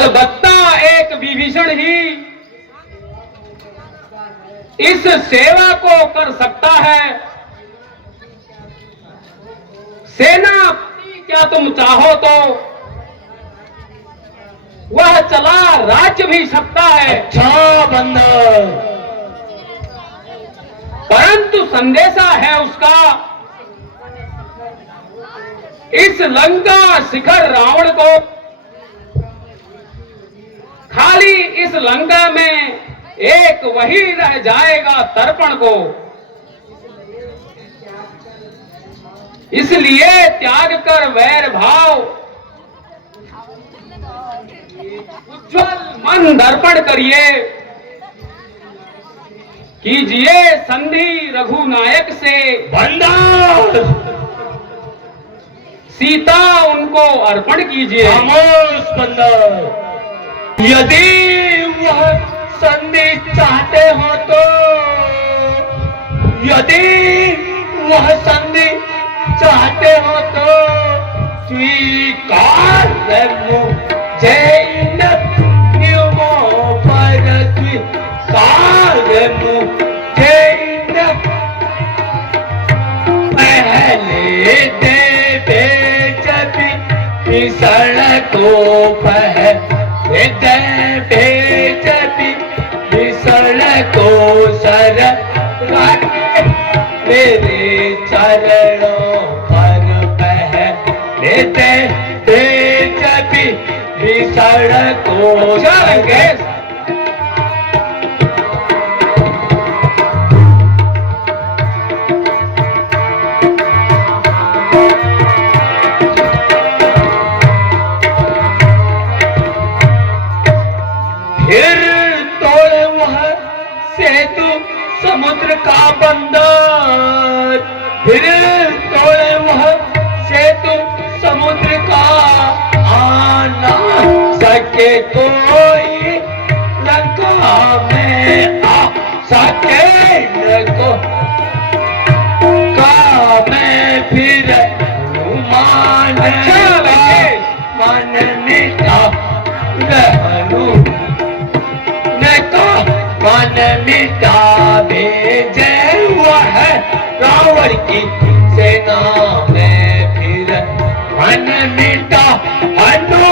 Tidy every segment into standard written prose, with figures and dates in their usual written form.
अलबत्ता एक विभीषण ही इस सेवा को कर सकता है। सेनापति क्या तुम चाहो तो वह चला राज्य भी सकता है। अच्छा बंदर, परंतु संदेशा है उसका इस लंका शिखर रावण को, खाली इस लंका में एक वही रह जाएगा तर्पण को। इसलिए त्याग कर वैर भाव, उज्ज्वल मन दर्पण करिए, कीजिए संधि रघुनायक से। बंदर, सीता उनको अर्पण कीजिए। खामोश बंदर, यदि वह संधि चाहते हो तो, यदि वह संधि चाहते हो तो स्वीकार मुझे नियमों पर, स्वीकार मुझे पहले देवे जब भीषण को, पहले देवे जब भीषण को सर मेरे चरणों पर, पहले देवे जब भीषण को चलेंगे। फिर तोड़ वह सेतु समुद्र का बंदर, फिर तोड़ वह सेतु समुद्र का, आना सके कोई लंका में आ सके न को का मैं फिर मान मन मिटा रहनू मन मिटा भेजे वह रावण की सेना में, फिर मन मिटा अनु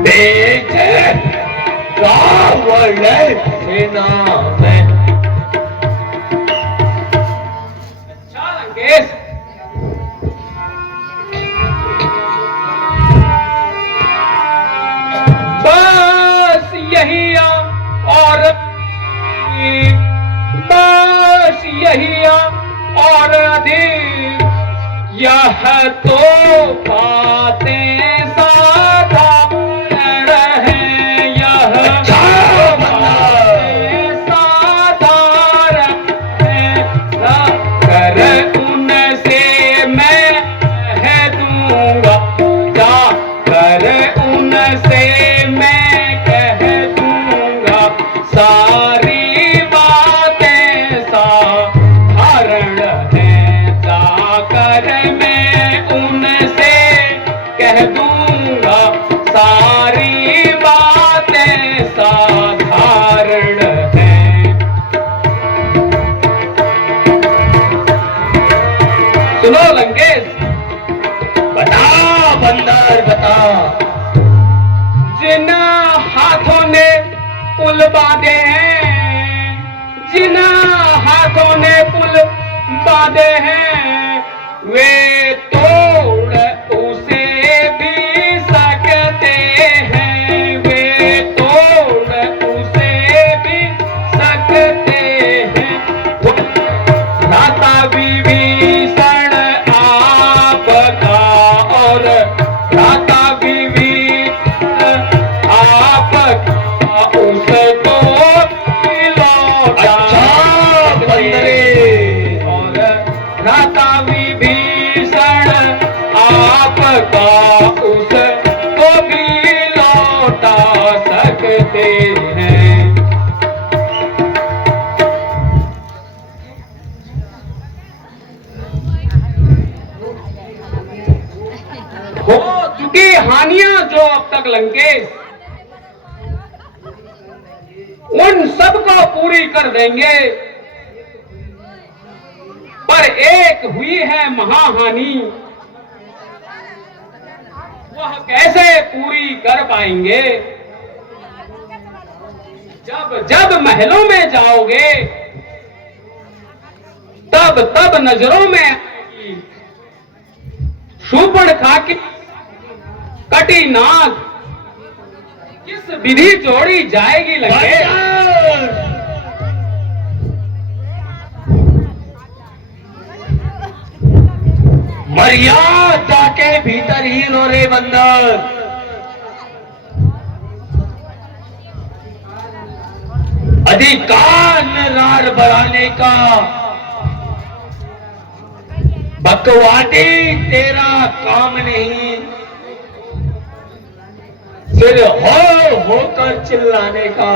भेजे रावण सेना में। अच्छा लंकेश, बस यही और बस यही और अधिक यह तो बातें साधारण हैं, यह बातें साधारण हैं, कर उनसे मैं कह दूंगा, जा कर उनसे मैं कह दूंगा, सारी बातें साधारण हैं, जाकर मैं उनसे कह दूंगा, सारी बातें साधारण हैं। सुनो लंकेश, बता बंदर बता, जिन हाथों ने पुल बांधे हैं, जिन हाथों ने पुल बांधे हैं, वे तोड़ उसे भी सकते हैं, वे तोड़ उसे भी सकते हैं। भ्राता विभीषण आपका और भ्राता विभीषण आपका उसको लौटा। अच्छा बंदरे, और भ्राता विभीषण तक लंकेश उन सबको पूरी कर देंगे, पर एक हुई है महाहानि, वह कैसे पूरी कर पाएंगे। जब जब महलों में जाओगे तब तब नजरों में आएगी शूर्पणखा की कटी नाक, किस विधि जोड़ी जाएगी लंकेश। मर्यादा के भीतर ही रो रे बंदर। अधिकार में रार बढ़ाने का बकवादी तेरा काम नहीं, सिर होकर चिल्लाने का।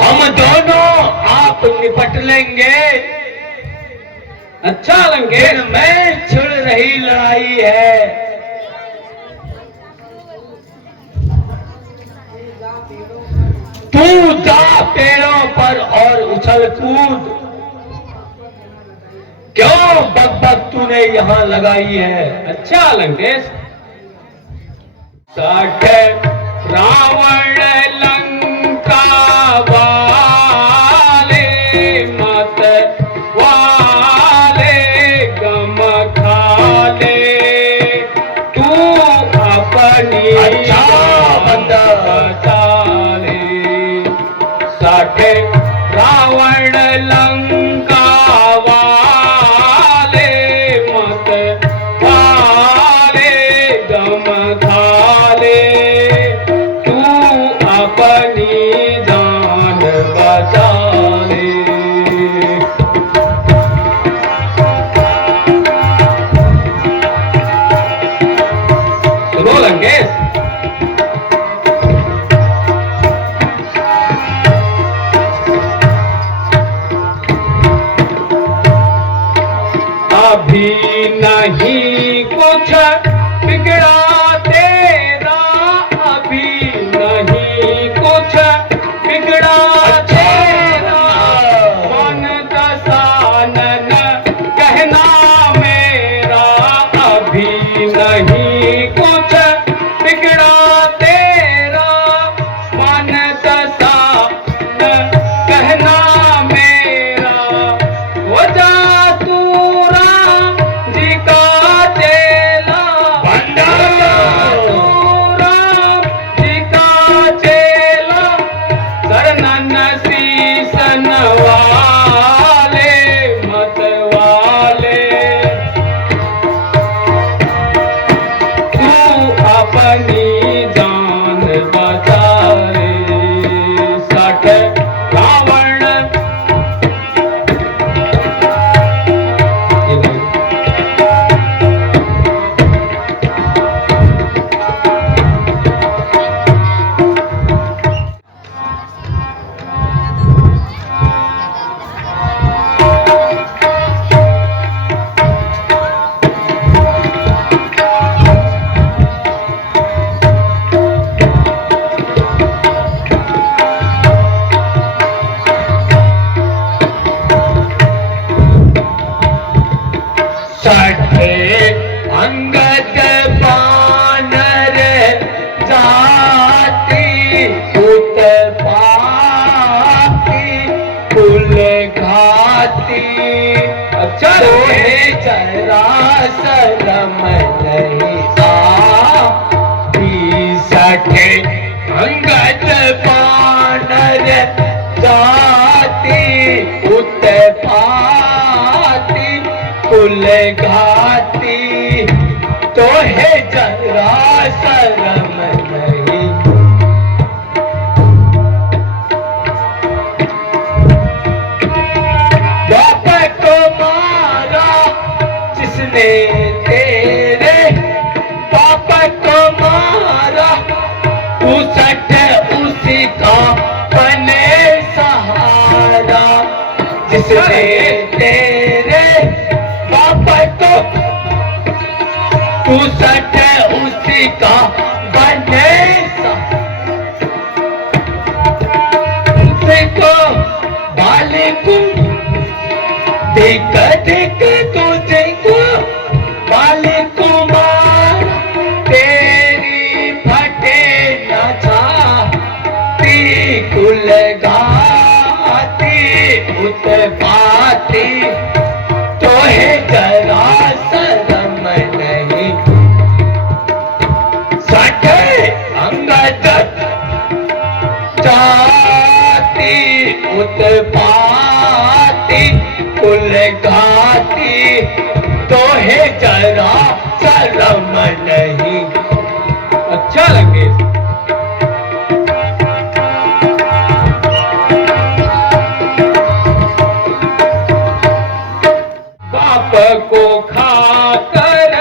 हम दोनों आप निपट लेंगे। अच्छा लंकेश, मैं छिड़ रही लड़ाई है। तू जा पेड़ों पर और उछल कूद। क्यों बकबक तूने यहां लगाई है। अच्छा लंकेश। साठ रावण लंका वाले मत वाले गम खाले, तू अपनी अच्छा बंदा। बचाले। साठ रावण लंका वाले मत वाले गम खाले, तू अपनी जान बचा ले। सुनो लंकेश, अभी नहीं कुछ बिगड़ा तेरा, अभी नहीं कुछ बिगड़ा तेरा, मन दसानन कहना मेरा, अभी नहीं कुछ बिगड़ा तेरा, मन दसानन कहना मेरा, हो जा अपनी जान बचा ले। साठ रावण अंगद बानर जाती उत्पाती कुल घाती। अच्छा तोहे जरा शरम नहीं आती। सठे अंगद बानर जाती उत्पाती कुल घाती, तो है जरा शरम नहीं। बाप को मारा जिसने तेरे, बाप को मारा उसट उसी का बने सहारा, जिसने तेरे बाप को तू सच उसी का बने को बालिकू देख देख तुझे को बालिकू मार तेरी फटे न छाती कुल गाती उत्पाती तो है जरा शर्म नहीं सटे अंगद जाती उत्पाती कुल गाती तो है जरा शर्म नहीं। अच्छा लगे। बाप को खाकर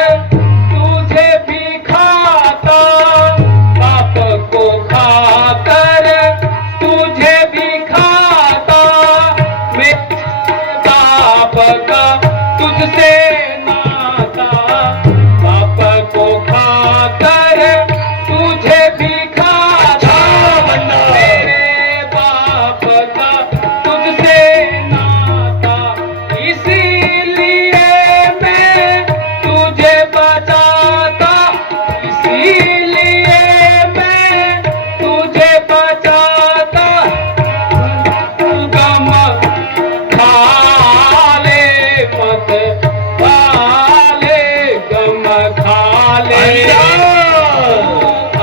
तुझे भी खाता, बाप को खाकर तुझे भी खाता, मेरे बाप का तुझसे नाता, बाप को खाकर तुझे भी खाता, मेरे बाप का तुझसे नाता, इसीलिए मैं तुझे बचाता, इसीलिए मैं तुझे बचाता, गम खा ले मत पाले, गम खा ले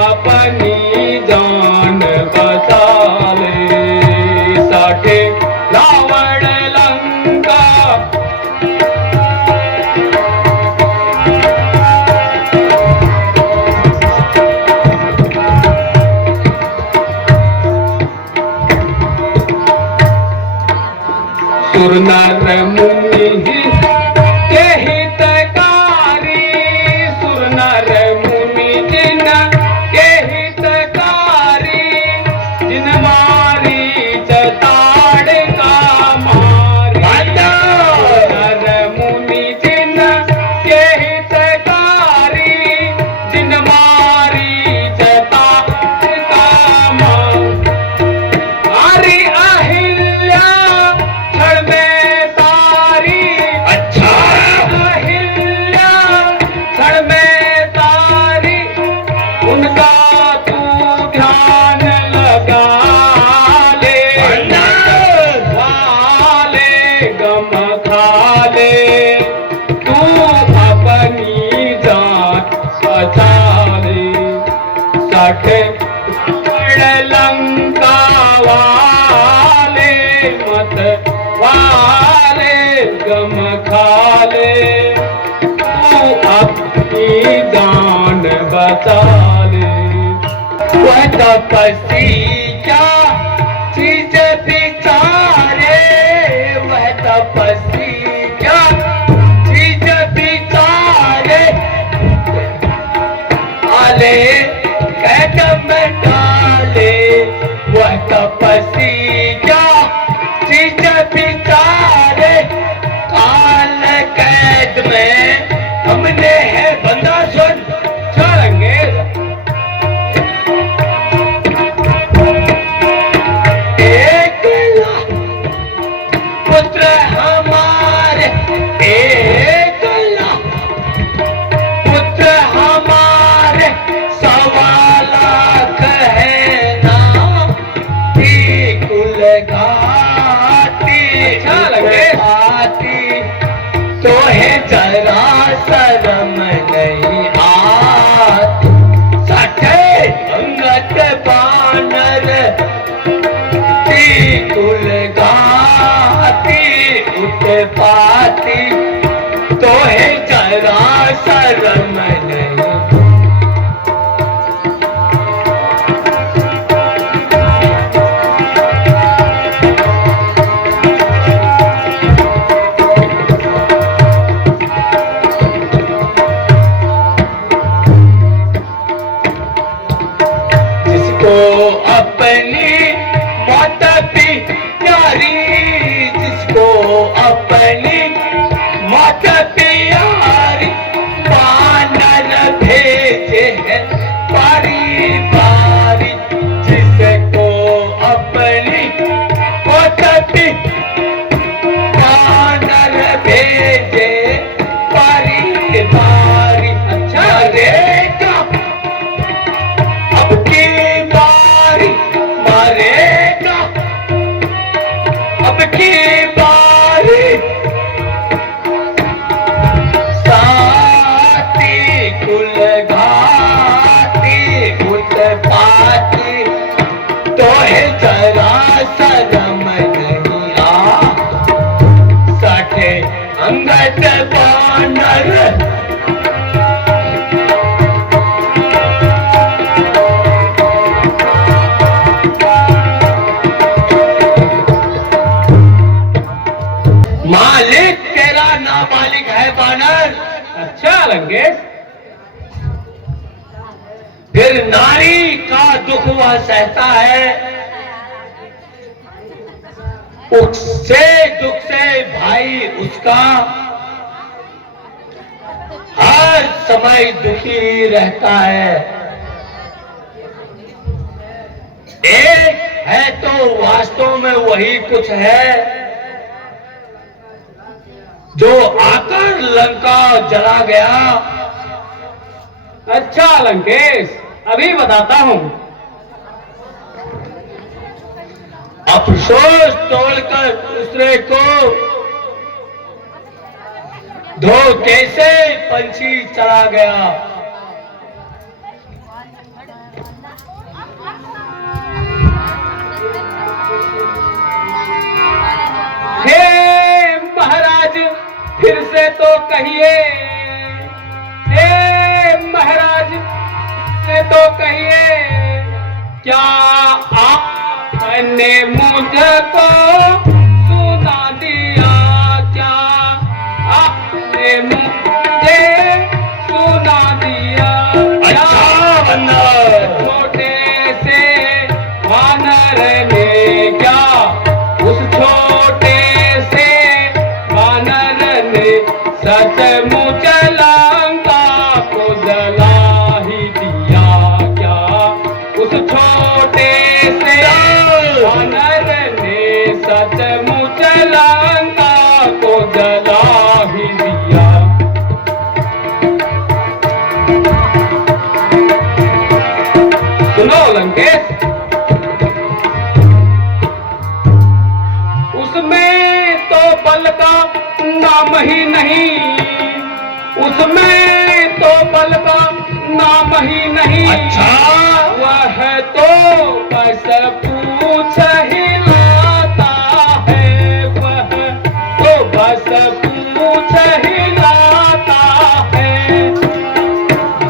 अपनी जान बचा ले, साठे रावण लंका सुर नर मुनि के हितकारी, सुर नर मुनि जिन के हितकारी, जिन मारी चताड़ का मारी, नर मुनि जिन के हितकारी, जिन मारी चताड़ का मारी, अहिल्या क्षण में तारी, अच्छा अहिल्या क्षण में तारी, उनका तू ध्यान लगा ले, खा ले गम खा ले, तू अपनी जान बचा ले, साठे लंका वाले मत वाले गम खा ले, तू अपनी जान बचा ले। वह तपसी क्या चीज बिचारे, वह तपसी क्या चीज बिचारे, आले कदम डाले, वह तपसी क्या चीज बिचारे, काल कैद में हमने है बंदा सुन चलेंगे एक पुत्र हमारे, एक पुत्र हमारे, 1.25 लाख है नाम की कुल घाटी, अच्छा लगे। घाटी तो है जरा शर्म नहीं आती, सठे अंगत बानर कुल गाती उत्पाती तो है जरा शर्म नहीं। जिसको अपनी मौत भी प्यारी, जिसको अपनी मौत प्यारी, बानर बारी अच्छा। मारेगा, अब की बारी मारेगा, अब की बारी साथी कुल घाती उत्पाती तो है जरा शरम नहीं आ साठे अंगद बानर मालिक तेरा ना मालिक है बानर। अच्छा लंकेश, फिर नारी का दुख वह सहता है, उससे दुख से भाई उसका हर समय दुखी रहता है। एक है तो वास्तव में वही कुछ है जो आकर लंका जला गया। अच्छा लंकेश, अभी बताता हूँ। अफसोस तोड़कर दूसरे को धोखे से पंछी चला गया। हे महाराज, फिर से तो कहिए, हे महाराज से तो कहिए, क्या आपने मुझको सुना दिया? क्या आपने मुझे सुना दिया? अच्छा बंदा, छोटे से वानर ने क्या उस छोटे से वानर ने सचमुच लंका को जला ही दिया? क्या उस छोटे से वानर ने सचमुच लंका को जला ही दिया? सुनो लंकेश, उसमें तो बल का नाम ही नहीं, उसमें तो बल का नाम ही नहीं। अच्छा। वह तो बस पूछ हिलाता है, वह तो बस पूछ हिलाता है।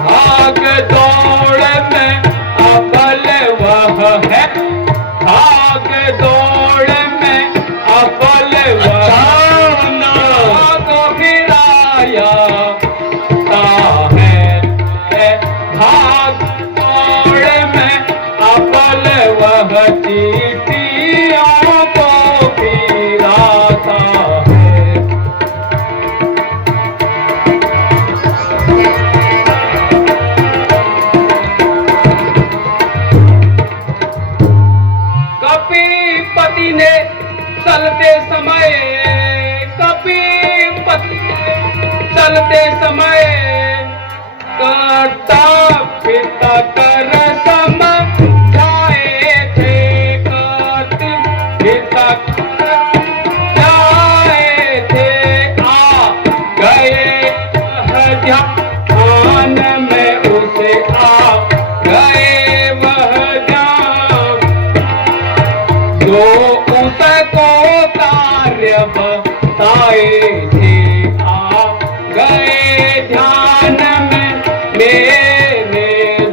भाग दौड़ में अव्वल वह है, भाग दौड़ में अव्वल वह को गिराया है। भाग दौड़ में अव्वल वह चींटियों को गिराता है। कपीपति ने चलते समय, कपीपति ने चलते समय करता पिता कर समझाए थे, करते पिता कर जाए थे। आ गए वह ध्यान में उसे, आ गए वह ध्यान जो उसको कार्य बताए थे। आ गए ध्यान में मेरे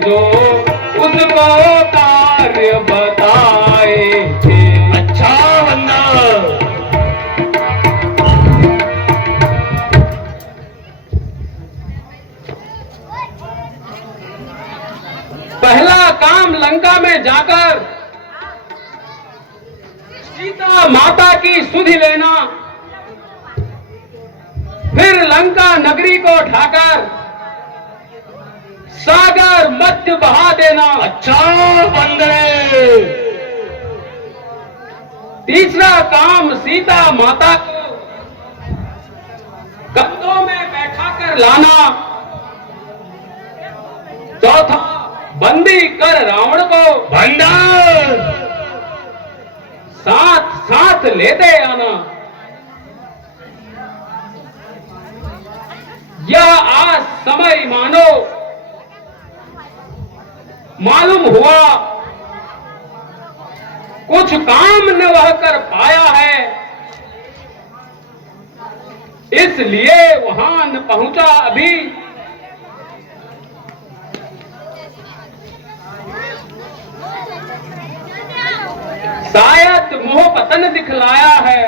जो उसको कार्य बताए थे। अच्छा बंदा, पहला काम लंका में जाकर सीता माता की सुधि लेना, फिर लंका नगरी को ढाकर सागर मध्य बहा देना। अच्छा बंदे, तीसरा काम सीता माता को कंधों में बैठा कर लाना। चौथा, बंदी कर रावण को बंदर साथ साथ लेते आना। यह आज समय मानो मालूम हुआ, कुछ काम न वह कर पाया है, इसलिए वहां न पहुंचा अभी। शायद मोह पतन दिखलाया है,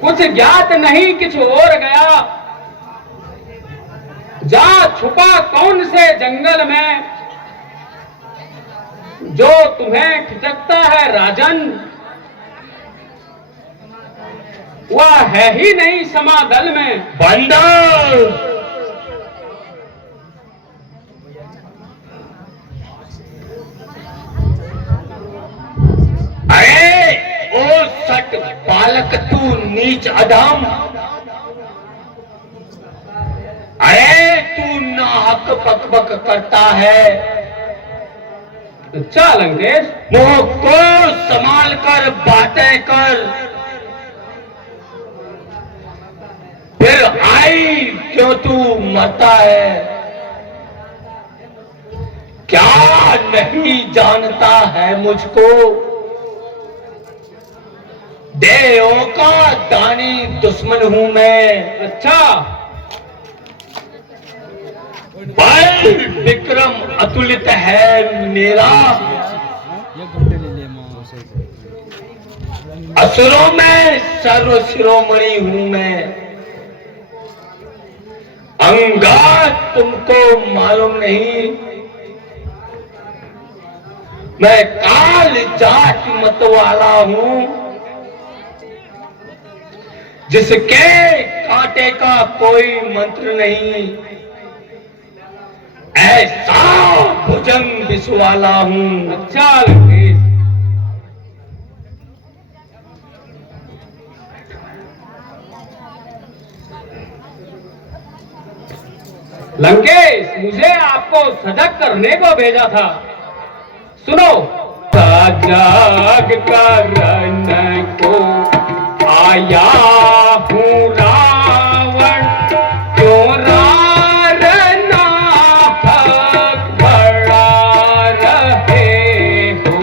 कुछ ज्ञात नहीं किछ और गया। जा छुपा कौन से जंगल में, जो तुम्हें खिचकता है राजन। वह है ही नहीं समादल में। बंदर अरे ओ सट बालक, तू नीच अधम। अरे तू नाहक बकबक करता है। अच्छा लंकेश, मुंह को संभाल कर बातें कर। फिर आई क्यों तू मरता है? क्या नहीं जानता है मुझको? देवों का दानी दुश्मन हूं मैं। अच्छा, बल विक्रम अतुलित है मेरा। असुरों में सर्व शिरोमणि हूं मैं। अंगात तुमको मालूम नहीं, मैं काल जात मत वाला हूं, जिसके कांटे का कोई मंत्र नहीं। ऐसा भुजंग विष वाला हूं। अच्छा लंकेश, लंकेश, मुझे आपको सजग करने को भेजा था। सुनो, सजग करने को आया हूँ रावण, क्यों रारना बड़ा रहे हो।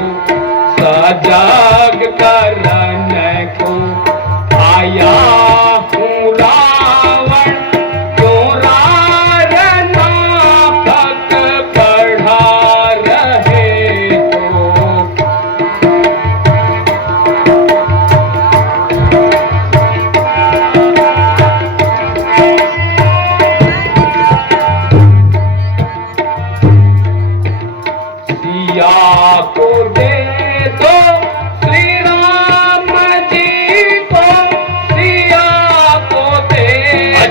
सजग करने को आया हूँ रावण, क्यों रारना बढ़ा रहे हो। सिया को दे दो श्री राम जी को, सिया को दे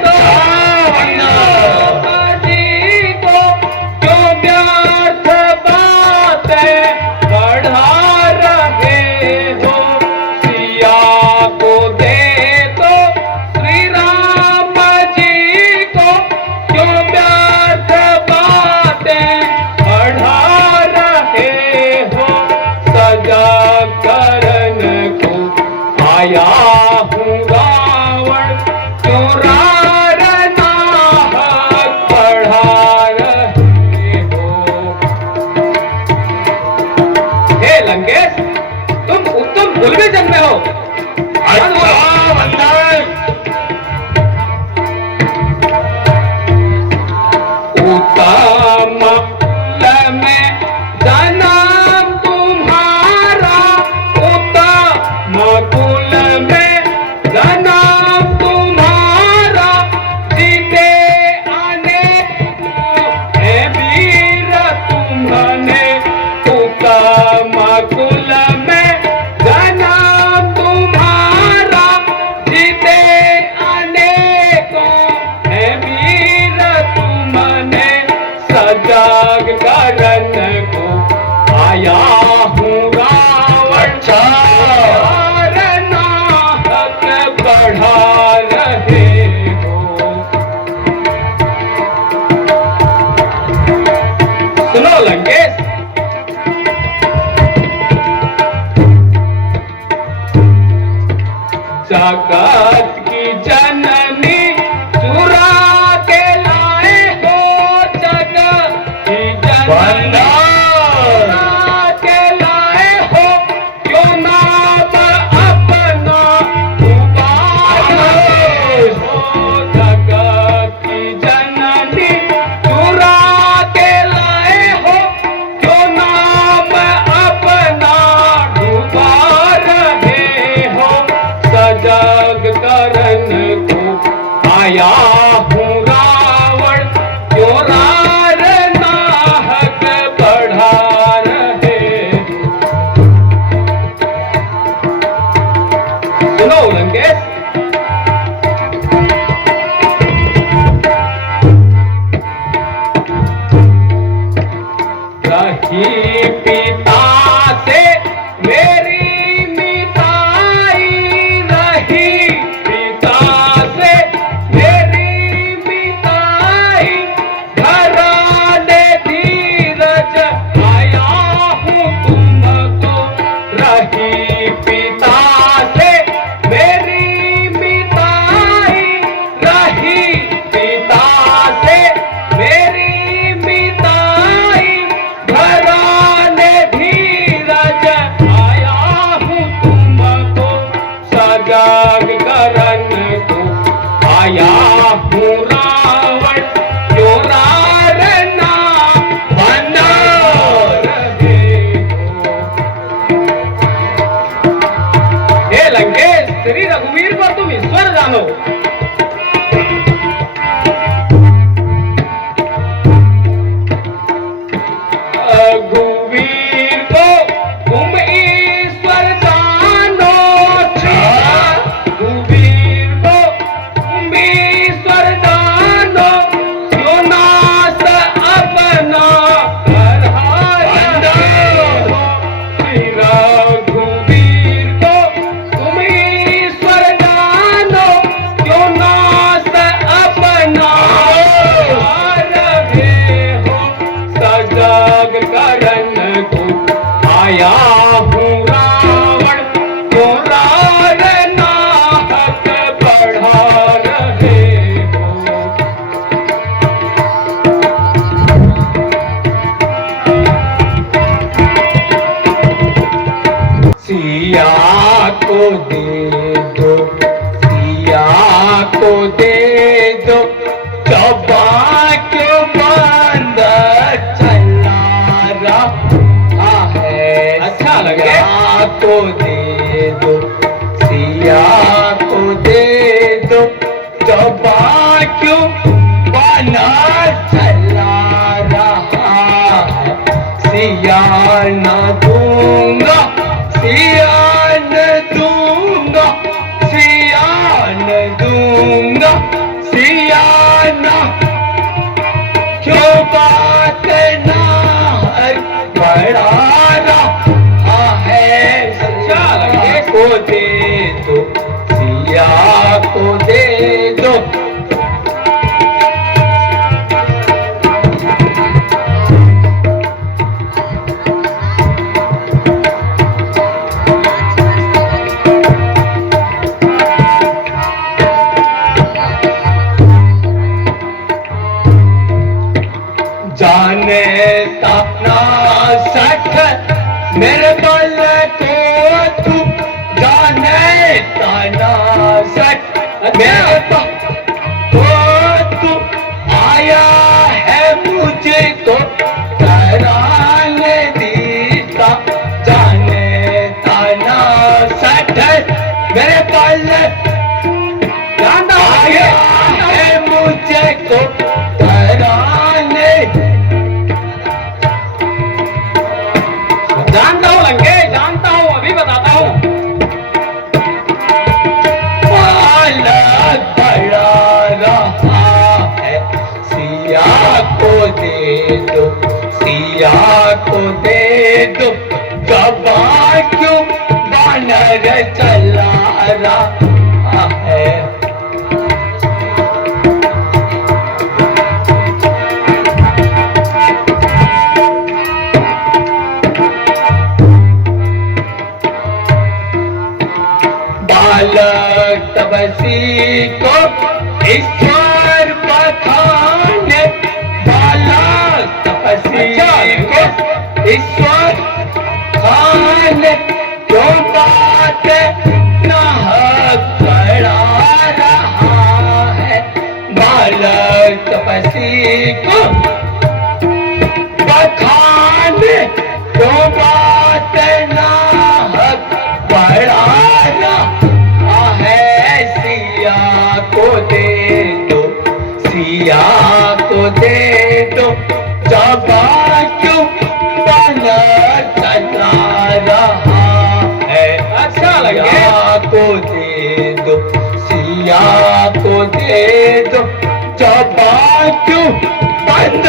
दो राम जी को, क्यों व्यर्थ बातें बढ़ा रहे हो। सिया को दे दो श्री राम जी को, क्यों व्यर्थ बातें बढ़ा रहे हो। सजा करन को आया हूँ रावण, क्यों रारना बढ़ा रहे हो। हे लंकेश, तुम उत्तम कुल में जन्मे हो। अच्छा बंदर, उत्तम कुल में जन्म तुम्हारा, उत्तम कुल में जन्म तुम्हारा, जीते आने को है वीर तुम्हारे। उत्तम कुल में जन्म तुम्हारा, जीते आने को है वीर तुमने। सजग करन को आया हूँ रावण, अच्छा बढ़ा आया हूँ रावण तुम्हारा नाहक बढ़ा रहे हो। सिया को दे दो, सिया को दे दो, चौबा क्यों बंद चला रहा है। अच्छा लगे। सिया को दे दो, सिया को दे दो, चौबा क्यों बंद चला रहा है। सिया न दूंगा, सिया न दूंगा, सिया न दूंगा, सिया न क्यों बात ना बड़ा रहा है। सिया को दे दो, सिया को दे दो। जाने ताना सख मेरे बल को तू, जाने ताना सख मेरे बल को तू, आया है मुझे तो कराने दीता। जाने ताना सख मेरे बल आया है मुझे तो कराने। जानता हूँ लंगे, जानता हूँ, अभी बताता हूँ। पालक बड़ा रहा है, सिया को दे दो, सिया को दे दो, चौबा क्यों बानर चला रहा है। बालक तपसी को ईश्वर बखाने, बालक तपसी को ईश्वर खाने, क्यों बात ना करा रहा है। बालक तपसी को बखाने, क्यों बात ना बड़ा रहा है। सिया को दे दो, सिया को दे दो, चौबा क्यों बना चला रहा है। अच्छा लगे। सिया को दे दो, सिया को दे दो, चौबा क्यों बंद